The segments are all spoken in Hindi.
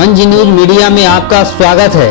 अंज न्यूज मीडिया में आपका स्वागत है।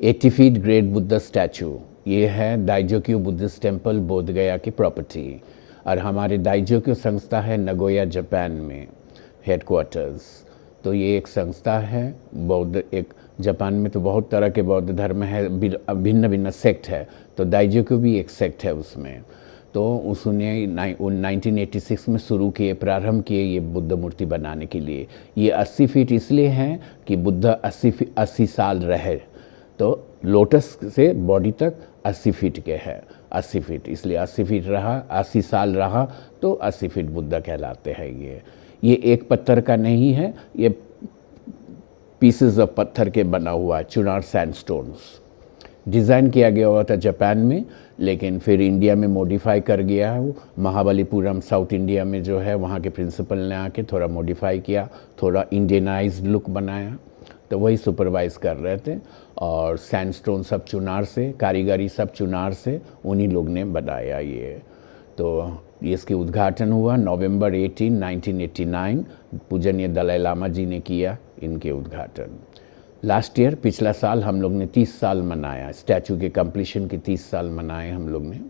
Eighty feet great Buddha statue, ये है दाइजोक्यू बुद्धिस्ट टेम्पल बोध गया की प्रॉपर्टी। और हमारे दाइजोक्यू संस्था है नगोया जापान में हेडक्वार्टर्स। तो ये एक संस्था है बौद्ध, एक जापान में तो बहुत तरह के बौद्ध धर्म है, भिन्न भिन्न सेक्ट है, तो दाइजोक्यू भी एक सेक्ट है उसमें। तो उसने 1986 में शुरू किए, प्रारंभ किए ये बुद्ध मूर्ति बनाने के लिए। ये 80 फीट इसलिए हैं कि बुद्ध 80 साल रहे, तो लोटस से बॉडी तक 80 फीट के है, 80 फीट इसलिए 80 फीट रहा, 80 साल रहा, तो 80 फीट बुद्ध कहलाते हैं। ये एक पत्थर का नहीं है, ये पीसेस ऑफ पत्थर के बना हुआ है, चुनार सैंडस्टोन्स। डिज़ाइन किया गया हुआ था जापान में, लेकिन फिर इंडिया में मॉडिफाई कर गया है वो। महाबलीपुरम साउथ इंडिया में जो है, वहाँ के प्रिंसिपल ने आके थोड़ा मॉडिफाई किया, थोड़ा इंडियनाइज्ड लुक बनाया, तो वही सुपरवाइज कर रहे थे। और सैंडस्टोन सब चुनार से, कारीगरी सब चुनार से उन्हीं लोग ने बनाया ये। तो इसके उद्घाटन हुआ नवंबर 18, 1989, पूजनीय दलाई लामा जी ने किया इनके उद्घाटन। लास्ट ईयर, पिछला साल हम लोग ने 30 साल मनाया, स्टैचू के कंप्लीशन के 30 साल मनाए हम लोग ने।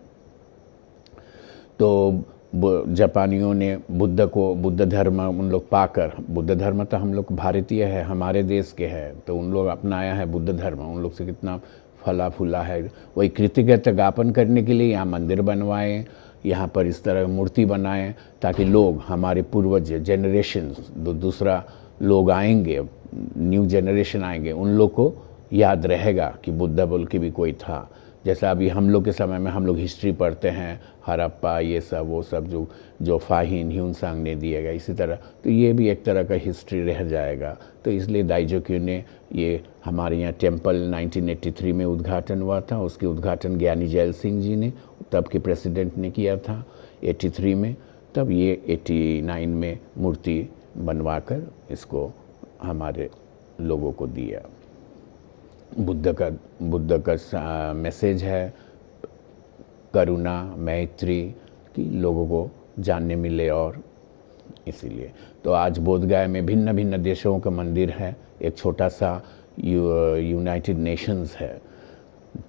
तो जापानियों ने बुद्ध को, बुद्ध धर्म उन लोग पाकर, बुद्ध धर्म तो हम लोग भारतीय है, हमारे देश के है, तो उन लोग अपनाया है बुद्ध धर्म, उन लोग से कितना फला फूला है। वही कृतज्ञता ज्ञापन करने के लिए यहाँ मंदिर बनवाए, यहाँ पर इस तरह मूर्ति बनाए, ताकि लोग, हमारे पूर्वज जनरेशन, दूसरा लोग आएंगे, न्यू जनरेशन आएंगे, उन लोग को याद रहेगा कि बुद्ध बोल के भी कोई था। जैसा अभी हम लोग के समय में हम लोग हिस्ट्री पढ़ते हैं, हड़प्पा ये सब वो सब जो फाहिन ह्यूनसांग ने दिया गया, इसी तरह तो ये भी एक तरह का हिस्ट्री रह जाएगा। तो इसलिए दाइजोक्यू ने ये, हमारे यहाँ टेम्पल 1983 में उद्घाटन हुआ था, उसके उद्घाटन ज्ञानी जैल सिंह जी ने, तब के प्रेसिडेंट ने किया था 83 में। तब ये 89 में मूर्ति बनवा कर इसको हमारे लोगों को दिया। बुद्ध का मैसेज है करुणा, मैत्री, कि लोगों को जानने मिले, और इसीलिए तो आज बोधगया में भिन्न भिन्न देशों का मंदिर है। एक छोटा सा यूनाइटेड नेशंस है,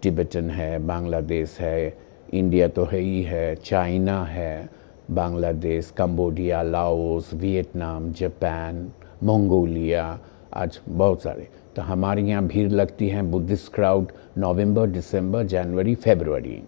तिब्बतन है, बांग्लादेश है, इंडिया तो है ही है, चाइना है, Bangladesh, Cambodia, Laos, Vietnam, Japan, Mongolia, आज बहुत सारे। तो हमारे यहाँ भीड़ लगती है बुद्धिस्ट क्राउड नवंबर, दिसंबर, जनवरी, फरवरी।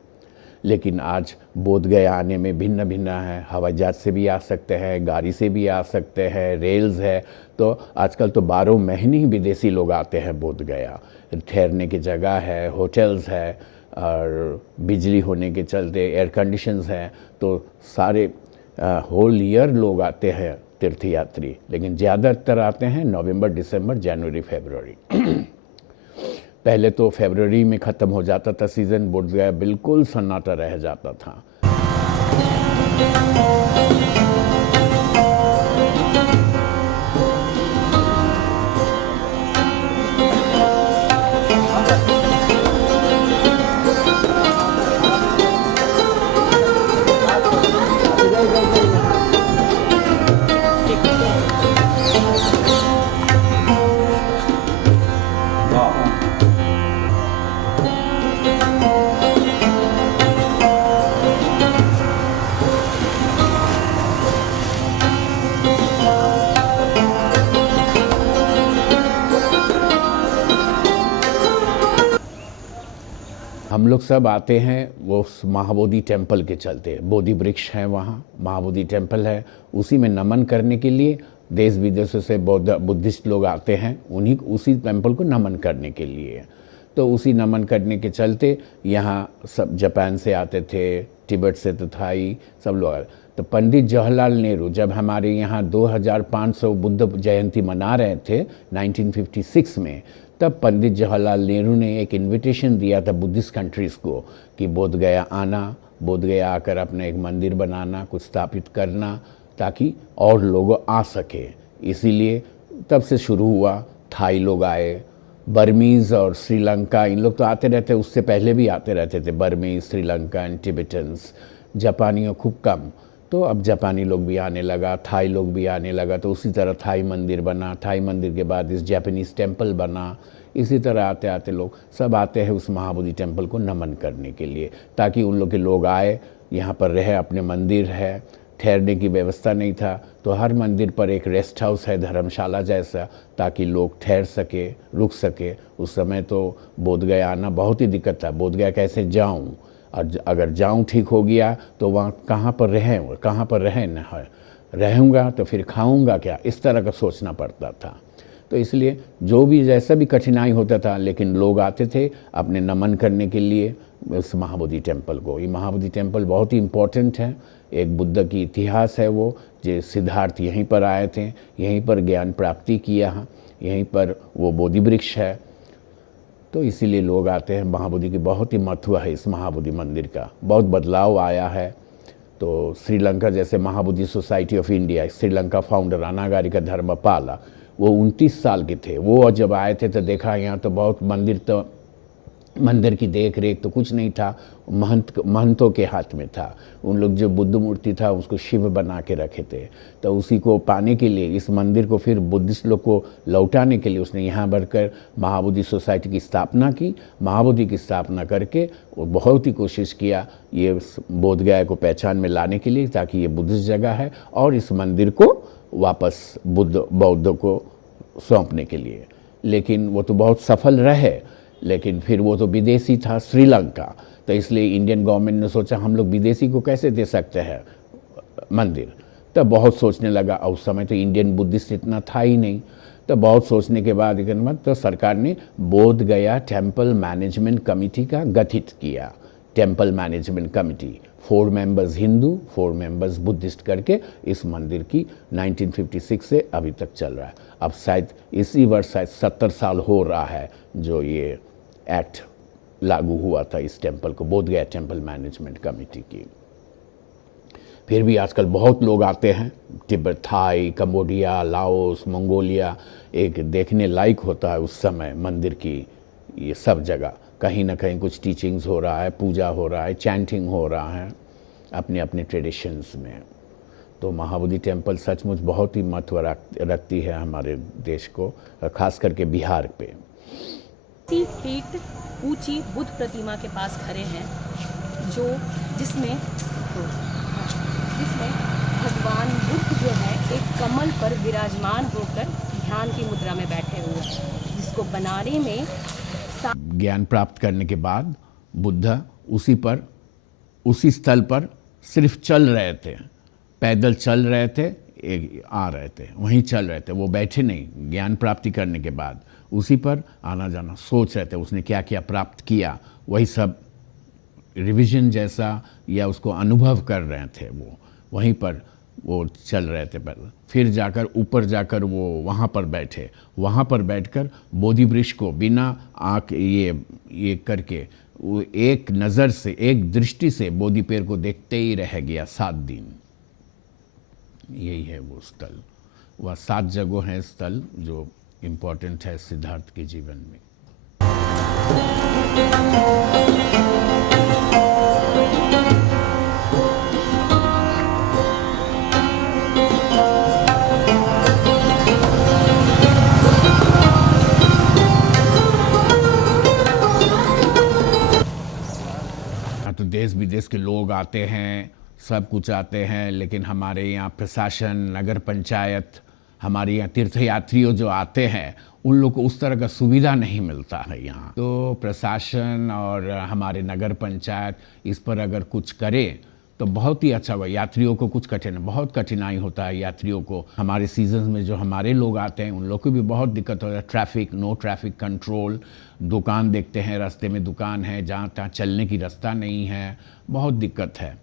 लेकिन आज बोधगया आने में भिन्न भिन्न है, हवाई जहाज से भी आ सकते हैं, गाड़ी से भी आ सकते हैं, रेल्स है। तो आजकल तो 12 महीने ही विदेशी लोग आते हैं बोधगया। ठहरने की जगह है, होटल्स है, और बिजली होने के चलते एयर कंडीशंस हैं, तो सारे होल ईयर लोग आते हैं तीर्थयात्री। लेकिन ज़्यादातर आते हैं नवंबर, दिसंबर, जनवरी, फरवरी। पहले तो फरवरी में ख़त्म हो जाता था सीज़न, बोधगया बिल्कुल सन्नाटा रह जाता था। हम लोग सब आते हैं वो महाबोधि टेम्पल के चलते, बोधि वृक्ष है वहाँ, महाबोधि टेम्पल है, उसी में नमन करने के लिए देश विदेशों से बुद्धिस्ट लोग आते हैं, उसी टेम्पल को नमन करने के लिए। तो उसी नमन करने के चलते यहाँ सब जापान से आते थे, तिब्बत से तो था ही, सब लोग आए। तो पंडित जवाहरलाल नेहरू जब हमारे यहाँ 2500 बुद्ध जयंती मना रहे थे 1956 में, तब पंडित जवाहरलाल नेहरू ने एक इनविटेशन दिया था बुद्धिस्ट कंट्रीज़ को कि बोध गया आना, बोध गया आकर अपना एक मंदिर बनाना, कुछ स्थापित करना, ताकि और लोग आ सके। इसीलिए तब से शुरू हुआ। थाई लोग आए, बर्मीज़ और श्रीलंका, इन लोग तो आते रहते, उससे पहले भी आते रहते थे, बर्मीज़, श्रीलंकन, टिबेटन्स। जापानियों खूब कम, तो अब जापानी लोग भी आने लगा, थाई लोग भी आने लगा, तो उसी तरह थाई मंदिर बना। थाई मंदिर के बाद इस जापानीज़ टेम्पल बना। इसी तरह आते आते लोग सब आते हैं उस महाबोधि टेम्पल को नमन करने के लिए, ताकि उन लोग के लोग आए, यहाँ पर रहे, अपने मंदिर है, ठहरने की व्यवस्था नहीं था तो हर मंदिर पर एक रेस्ट हाउस है, धर्मशाला जैसा, ताकि लोग ठहर सके, रुक सके। उस समय तो बोधगया आना बहुत ही दिक्कत था, बोधगया कैसे जाऊँ, और अगर जाऊँ ठीक हो गया तो वहाँ कहाँ पर रहें, कहाँ पर रहूँगा तो फिर खाऊँगा क्या, इस तरह का सोचना पड़ता था। तो इसलिए जो भी जैसा भी कठिनाई होता था, लेकिन लोग आते थे अपने नमन करने के लिए उस महाबोधि टेम्पल को। ये महाबोधि टेम्पल बहुत ही इम्पोर्टेंट है, एक बुद्ध की इतिहास है वो, जो सिद्धार्थ यहीं पर आए थे, यहीं पर ज्ञान प्राप्ति किया, यहीं पर वो बोधि वृक्ष है, तो इसीलिए लोग आते हैं। महाबोधि की बहुत ही महत्व है इस महाबोधि मंदिर का, बहुत बदलाव आया है। तो श्रीलंका जैसे Mahabodhi society of India, Sri Lanka founder Anagarika Dharmapala, वो 29 साल के थे। वो जब आए थे तो देखा यहाँ तो बहुत मंदिर की देख रेख तो कुछ नहीं था, महंतों के हाथ में था। उन लोग जो बुद्ध मूर्ति था उसको शिव बना के रखे थे, तो उसी को पाने के लिए, इस मंदिर को फिर बुद्धिस्ट लोग को लौटाने के लिए उसने यहाँ बढ़कर महाबोधि सोसाइटी की स्थापना की। महाबोधि की स्थापना करके वो बहुत ही कोशिश किया ये बोधगया को पहचान में लाने के लिए, ताकि ये बुद्धिस्ट जगह है, और इस मंदिर को वापस बौद्ध को सौंपने के लिए। लेकिन वो तो बहुत सफल रहे, लेकिन फिर वो तो विदेशी था, श्रीलंका, तो इसलिए इंडियन गवर्नमेंट ने सोचा हम लोग विदेशी को कैसे दे सकते हैं मंदिर। तब बहुत सोचने लगा, और उस समय तो इंडियन बुद्धिस्ट इतना था ही नहीं। तो बहुत सोचने के बाद तो सरकार ने बोधगया टेम्पल मैनेजमेंट कमेटी का गठित किया। Temple management committee, 4 members Hindu, 4 members Buddhist करके इस मंदिर की 1956 से अभी तक चल रहा है। अब शायद इसी वर्ष शायद 70 साल हो रहा है जो ये एक्ट लागू हुआ था इस टेम्पल को, बोधगया टेम्पल मैनेजमेंट कमेटी की। फिर भी आजकल बहुत लोग आते हैं, Tibet, Thai, Cambodia, Laos, Mongolia, एक देखने लायक होता है उस समय मंदिर की। ये सब जगह कहीं ना कहीं कुछ टीचिंग्स हो रहा है, पूजा हो रहा है, चैंटिंग हो रहा है अपने अपने ट्रेडिशंस में। तो महाबोधि टेम्पल सचमुच बहुत ही महत्व रखती है हमारे देश को, खास करके बिहार पे। 30 फीट ऊंची बुद्ध प्रतिमा के पास खड़े हैं, जिसमें भगवान बुद्ध जो है एक कमल पर विराजमान होकर ध्यान की मुद्रा में बैठे हुए हैं, जिसको बनाने में ज्ञान प्राप्त करने के बाद बुद्ध उसी स्थल पर सिर्फ चल रहे थे, पैदल चल रहे थे, आ रहे थे, वहीं चल रहे थे, वो बैठे नहीं। ज्ञान प्राप्ति करने के बाद उसी पर आना जाना सोच रहे थे, उसने क्या क्या प्राप्त किया, वही सब रिवीजन जैसा या उसको अनुभव कर रहे थे। वो वहीं पर वो चल रहे थे पहले, फिर जाकर ऊपर जाकर वो वहाँ पर बैठे, वहाँ पर बैठकर बोधि वृक्ष को बिना आँख ये करके वो एक नज़र से, एक दृष्टि से बोधि पेड़ को देखते ही रह गया 7 दिन। यही है वो स्थल, वह 7 जगह है स्थल जो इम्पोर्टेंट है सिद्धार्थ के जीवन में। तो देश विदेश के लोग आते हैं, सब कुछ आते हैं, लेकिन हमारे यहाँ प्रशासन, नगर पंचायत, हमारे यहाँ तीर्थयात्रियों जो आते हैं उन लोग को उस तरह का सुविधा नहीं मिलता है यहाँ। तो प्रशासन और हमारे नगर पंचायत इस पर अगर कुछ करे तो बहुत ही अच्छा हुआ। यात्रियों को कुछ बहुत कठिनाई होता है यात्रियों को। हमारे सीजन में जो हमारे लोग आते हैं उन लोग को भी बहुत दिक्कत होता है। ट्रैफिक, नो ट्रैफिक कंट्रोल, दुकान देखते हैं रास्ते में दुकान है, जहाँ तहाँ चलने की रास्ता नहीं है, बहुत दिक्कत है।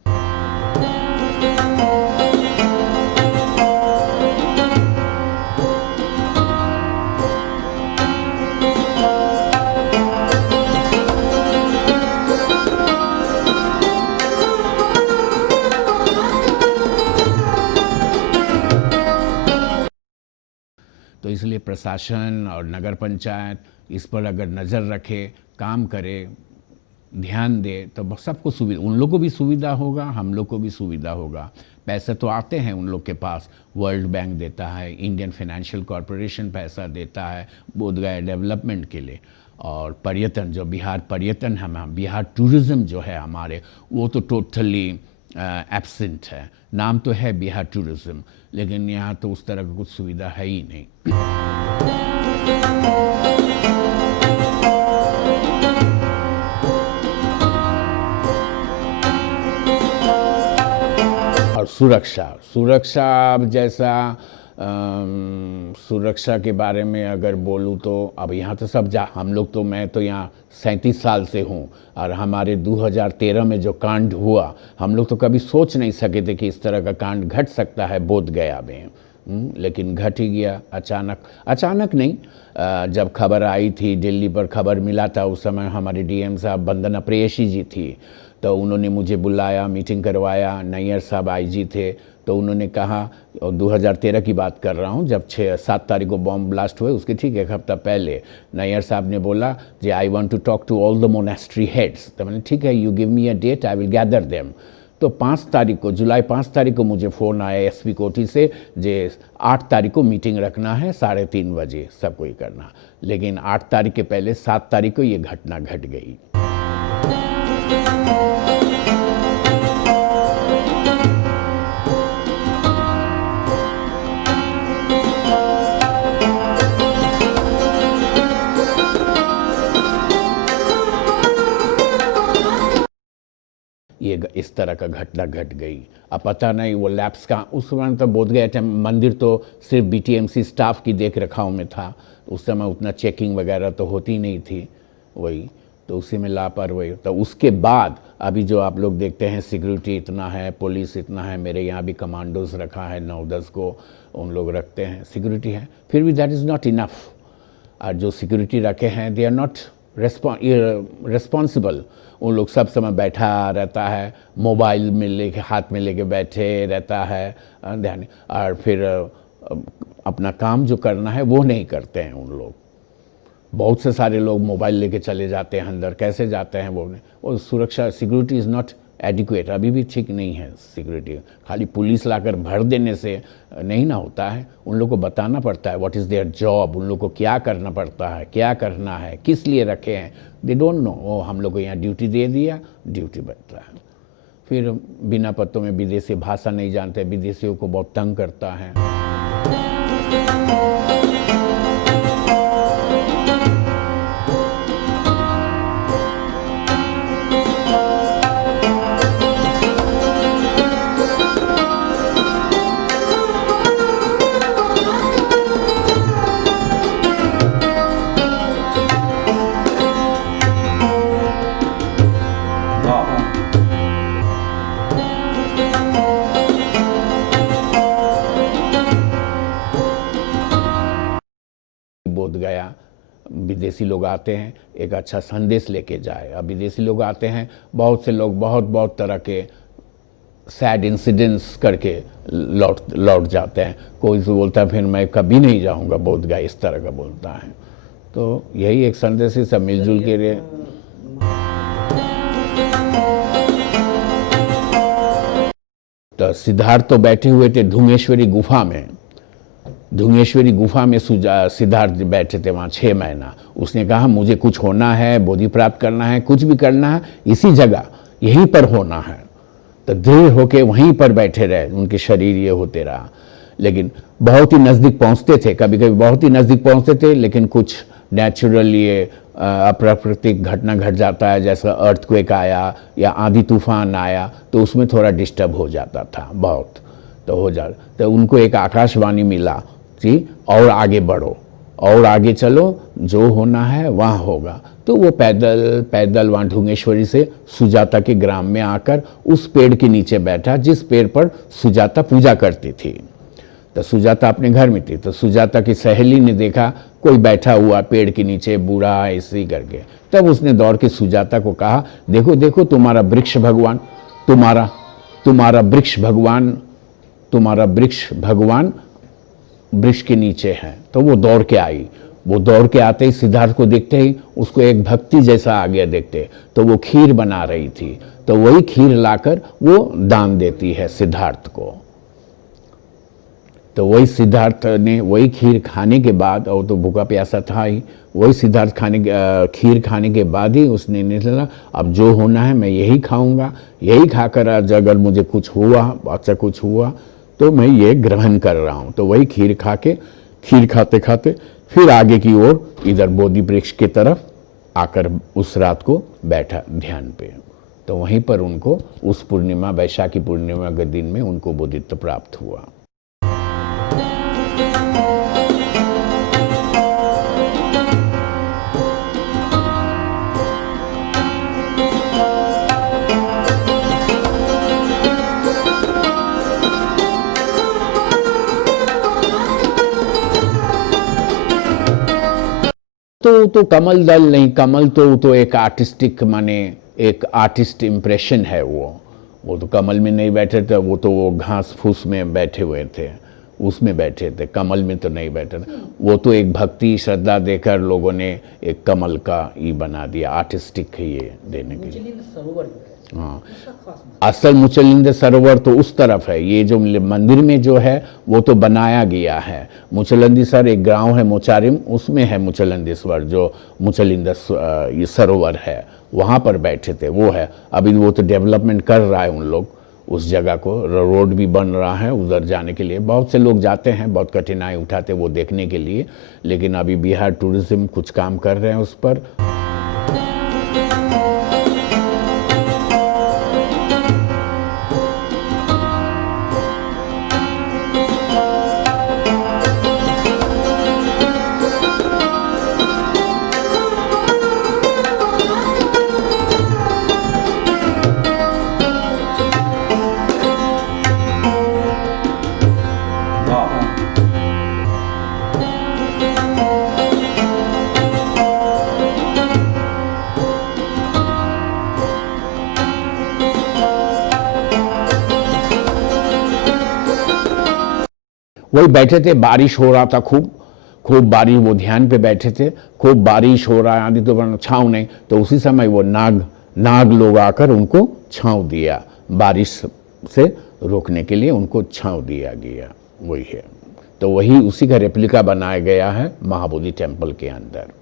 तो इसलिए प्रशासन और नगर पंचायत इस पर अगर नज़र रखे, काम करे, ध्यान दे तो सबको सुविधा, उन लोग को भी सुविधा होगा, हम लोग को भी सुविधा होगा। पैसे तो आते हैं उन लोग के पास, वर्ल्ड बैंक देता है, इंडियन फाइनेंशियल कॉरपोरेशन पैसा देता है बोधगया डेवलपमेंट के लिए। और पर्यटन, जो बिहार पर्यटन है, बिहार टूरिज़्म जो है हमारे, वो तो टोटली एब्सेंट है। नाम तो है बिहार टूरिज़्म, लेकिन यहाँ तो उस तरह की कुछ सुविधा है ही नहीं। और सुरक्षा अब जैसा सुरक्षा के बारे में अगर बोलूँ तो अब यहाँ तो सब हम लोग तो, मैं तो यहाँ 37 साल से हूँ, और हमारे 2013 में जो कांड हुआ, हम लोग तो कभी सोच नहीं सके थे कि इस तरह का कांड घट सकता है बोधगया में। लेकिन घट ही गया अचानक नहीं। जब खबर आई थी, दिल्ली पर खबर मिला था, उस समय हमारे डीएम साहब वंदना प्रेयसी जी थी, तो उन्होंने मुझे बुलाया, मीटिंग करवाया। नैयर साहब आईजी थे, तो उन्होंने कहा, और 2013 की बात कर रहा हूँ, जब 7 तारीख को बॉम्ब ब्लास्ट हुए, उसके ठीक 1 हफ्ता पहले नैयर साहब ने बोला जी I want to talk to all the monastery heads. तो मैंने ठीक है, you give me a date, I will gather them. तो 5 तारीख को, जुलाई 5 तारीख को मुझे फ़ोन आया एसपी कोठी से, जे 8 तारीख को मीटिंग रखना है 3:30 बजे, सबको ही करना। लेकिन 8 तारीख के पहले 7 तारीख को ये घटना घट गई। ये इस तरह का घटना घट गई। अब पता नहीं वो लैब्स का, उस समय तो बोधगया मंदिर तो सिर्फ बीटीएमसी स्टाफ की देख रखाव में था, उस समय उतना चेकिंग वगैरह तो होती नहीं थी, वही तो उसी में लापरवाही। तो उसके बाद अभी जो आप लोग देखते हैं, सिक्योरिटी इतना है, पुलिस इतना है, मेरे यहाँ भी कमांडोज रखा है 9-10 को, उन लोग रखते हैं, सिक्योरिटी है, फिर भी दैट इज़ नॉट इनफ। और जो सिक्योरिटी रखे हैं दे आर नॉट रिस्पॉन्सिबल। उन लोग सब समय बैठा रहता है, मोबाइल में लेके, हाथ में लेके बैठे रहता है ध्यान, और फिर अपना काम जो करना है वो नहीं करते हैं उन लोग। बहुत से सारे लोग मोबाइल लेके चले जाते हैं अंदर, कैसे जाते हैं वो सुरक्षा, सिक्योरिटी इज़ नॉट एडिक्वेट, अभी भी ठीक नहीं है सिक्योरिटी। खाली पुलिस लाकर भर देने से नहीं ना होता है, उन लोग को बताना पड़ता है व्हाट इज़ देयर जॉब, उन लोग को क्या करना पड़ता है, क्या करना है, किस लिए रखे हैं, दे डोंट नो। वो हम लोग को यहाँ ड्यूटी दे दिया, ड्यूटी बनता है। फिर बिना पत्तों में विदेशी भाषा नहीं जानते, विदेशियों को बहुत तंग करता है। बोधगया विदेशी लोग आते हैं, एक अच्छा संदेश लेके जाए। अब विदेशी लोग आते हैं, बहुत से लोग बहुत तरह के सैड इंसिडेंट्स करके लौट जाते हैं। कोई से बोलता है फिर मैं कभी नहीं जाऊंगा बोधगया, इस तरह का बोलता है। तो यही एक संदेश है, सब मिलजुल के लिए। तो सिद्धार्थ तो बैठे हुए थे धुंगेश्वरी गुफा में, धुंगेश्वरी गुफा में सिद्धार्थ बैठे थे वहाँ 6 महीना। उसने कहा मुझे कुछ होना है, बोधि प्राप्त करना है, कुछ भी करना है, इसी जगह यहीं पर होना है। तो दृढ़ होके वहीं पर बैठे रहे, उनके शरीर ये होते रहा। लेकिन बहुत ही नज़दीक पहुँचते थे, कभी कभी बहुत ही नज़दीक पहुँचते थे, लेकिन कुछ नेचुरल ये अप्राकृतिक घटना घट जाता है, जैसा अर्थक्वेक आया या आंधी तूफान आया, तो उसमें थोड़ा डिस्टर्ब हो जाता था बहुत, तो हो जा तो उनको एक आकाशवाणी मिला कि और आगे बढ़ो और आगे चलो, जो होना है वहाँ होगा। तो वो पैदल पैदल वहाँ ढुंगेश्वरी से सुजाता के ग्राम में आकर उस पेड़ के नीचे बैठा जिस पेड़ पर सुजाता पूजा करती थी। तो सुजाता अपने घर में थी, तो सुजाता की सहेली ने देखा कोई बैठा हुआ पेड़ के नीचे बूढ़ा ऐसे ही करके, तब उसने दौड़ के सुजाता को कहा, देखो देखो तुम्हारा वृक्ष भगवान, तुम्हारा वृक्ष भगवान वृक्ष के नीचे है। तो वो दौड़ के आई, वो दौड़ के आते ही सिद्धार्थ को देखते ही उसको एक भक्ति जैसा आ गया देखते, तो वो खीर बना रही थी, तो वही खीर लाकर वो दान देती है सिद्धार्थ को। तो वही सिद्धार्थ ने वही खीर खाने के बाद, और तो भूखा प्यासा था ही, वही सिद्धार्थ खीर खाने के बाद ही उसने निकला, अब जो होना है मैं यही खाऊंगा, यही खाकर आज अगर मुझे कुछ हुआ, अच्छा कुछ हुआ तो मैं ये ग्रहण कर रहा हूँ। तो वही खीर खाते खाते फिर आगे की ओर इधर बोधि वृक्ष की तरफ आकर उस रात को बैठा ध्यान पे। तो वहीं पर उनको उस पूर्णिमा, वैशाखी पूर्णिमा के दिन में उनको बोधित्व प्राप्त हुआ। तो कमल दल नहीं, कमल तो एक आर्टिस्टिक, माने एक आर्टिस्ट इम्प्रेशन है। वो तो कमल में नहीं बैठे थे, वो घास फूस में बैठे हुए थे, उसमें बैठे थे, कमल में तो नहीं बैठे थे। वो तो एक भक्ति श्रद्धा देकर लोगों ने एक कमल का ये बना दिया, आर्टिस्टिक है ये देने के लिए। हाँ, असल मुचलिंद सरोवर तो उस तरफ है, ये जो मंदिर में जो है वो तो बनाया गया है। मुचलंदीसर एक गांव है मोचारिम, उसमें है मुचलंदीश्वर, जो मुचलिंद ये सरोवर है, वहाँ पर बैठे थे, वो है। अभी वो तो डेवलपमेंट कर रहा है उन लोग, उस जगह को रोड भी बन रहा है उधर जाने के लिए। बहुत से लोग जाते हैं, बहुत कठिनाई उठाते वो देखने के लिए, लेकिन अभी बिहार टूरिज्म कुछ काम कर रहे हैं उस पर। वही बैठे थे, बारिश हो रहा था, खूब बारिश, वो ध्यान पे बैठे थे, खूब बारिश हो रहा है, आंधी तो छाँव नहीं, तो उसी समय वो नाग लोग आकर उनको छाँव दिया, बारिश से रोकने के लिए उनको छाँव दिया गया, वही है। तो वही उसी का रेप्लिका बनाया गया है महाबोधि टेम्पल के अंदर।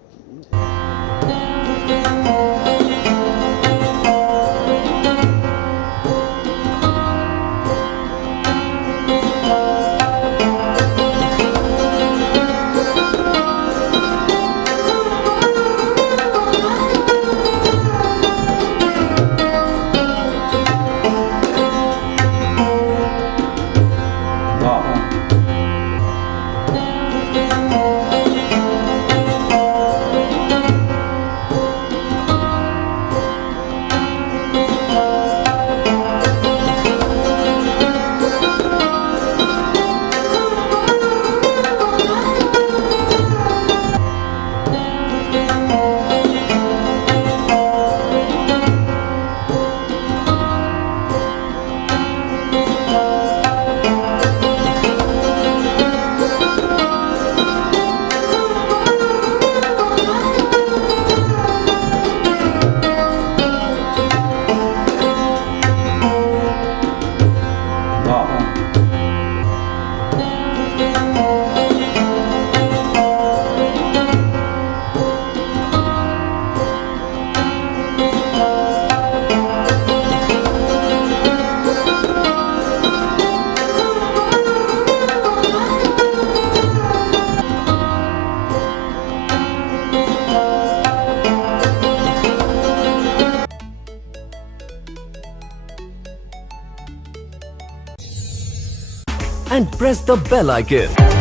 and press the bell icon.